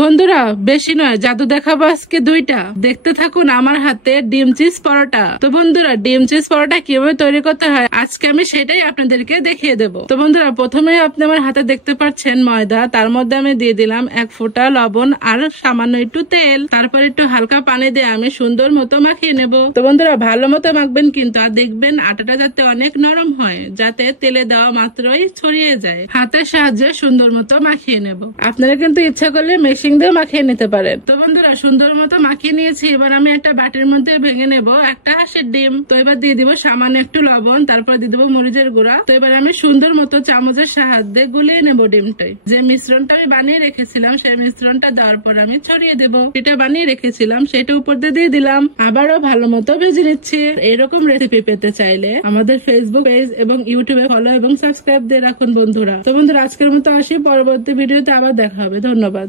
বন্ধুরা বেশি নয়, জাদু দেখাবো আজকে দুইটা। দেখতে থাকুন আমার হাতে ডিম চিজ পরোটা। তো বন্ধুরা ডিম চিজ পরোটা কিভাবে তৈরি করতে হয় আজকে আমি সেটাই আপনাদেরকে দেখিয়ে দেব। তো বন্ধুরা প্রথমে আপনি আমার হাতে দেখতে পাচ্ছেন ময়দা, তার মধ্যে আমি দিয়ে দিলাম 1 ফোঁটা লবণ আর সামান্য একটু তেল, তারপর একটু হালকা পানি দিয়ে আমি সুন্দর মতো মাখিয়ে নেব। তো বন্ধুরা ভালো মতো মাখবেন কিন্তু, আর দেখবেন আটাটা যাতে অনেক নরম হয়, যাতে তেলে দেওয়া মাত্রই ছড়িয়ে যায়। হাতের সাহায্যে সুন্দর মতো মাখিয়ে নেব। আপনারা কিন্তু ইচ্ছা করলে মেশিন দিয়ে মাখিয়ে নিতে পারেন। তো বন্ধুরা সুন্দর মতো মাখিয়ে নিয়েছি, এবার আমি একটা বাটির মধ্যে ভেঙে নেব একটা হাঁসের ডিম। তো এবার দিয়ে দিব সামান্য একটু লবণ, তারপর দিয়ে দেবো মরিচের গুঁড়া। তো এবার আমি সুন্দর মতো চামচের সাহায্যে গুলিয়ে নেব ডিমটাই। যে মিশ্রণটা আমি বানিয়ে রেখেছিলাম সেই মিশ্রণটা দেওয়ার পর আমি ছড়িয়ে দেব। এটা বানিয়ে রেখেছিলাম সেটা উপর দিয়ে দিলাম, আবারও ভালো মতো ভেজে নিচ্ছি। এরকম রেসিপি পেতে চাইলে আমাদের ফেসবুক পেজ এবং ইউটিউবে ফলো এবং সাবস্ক্রাইব দিয়ে রাখুন বন্ধুরা। তো বন্ধুরা আজকের মতো আসি, পরবর্তী ভিডিওতে আবার দেখা হবে। ধন্যবাদ।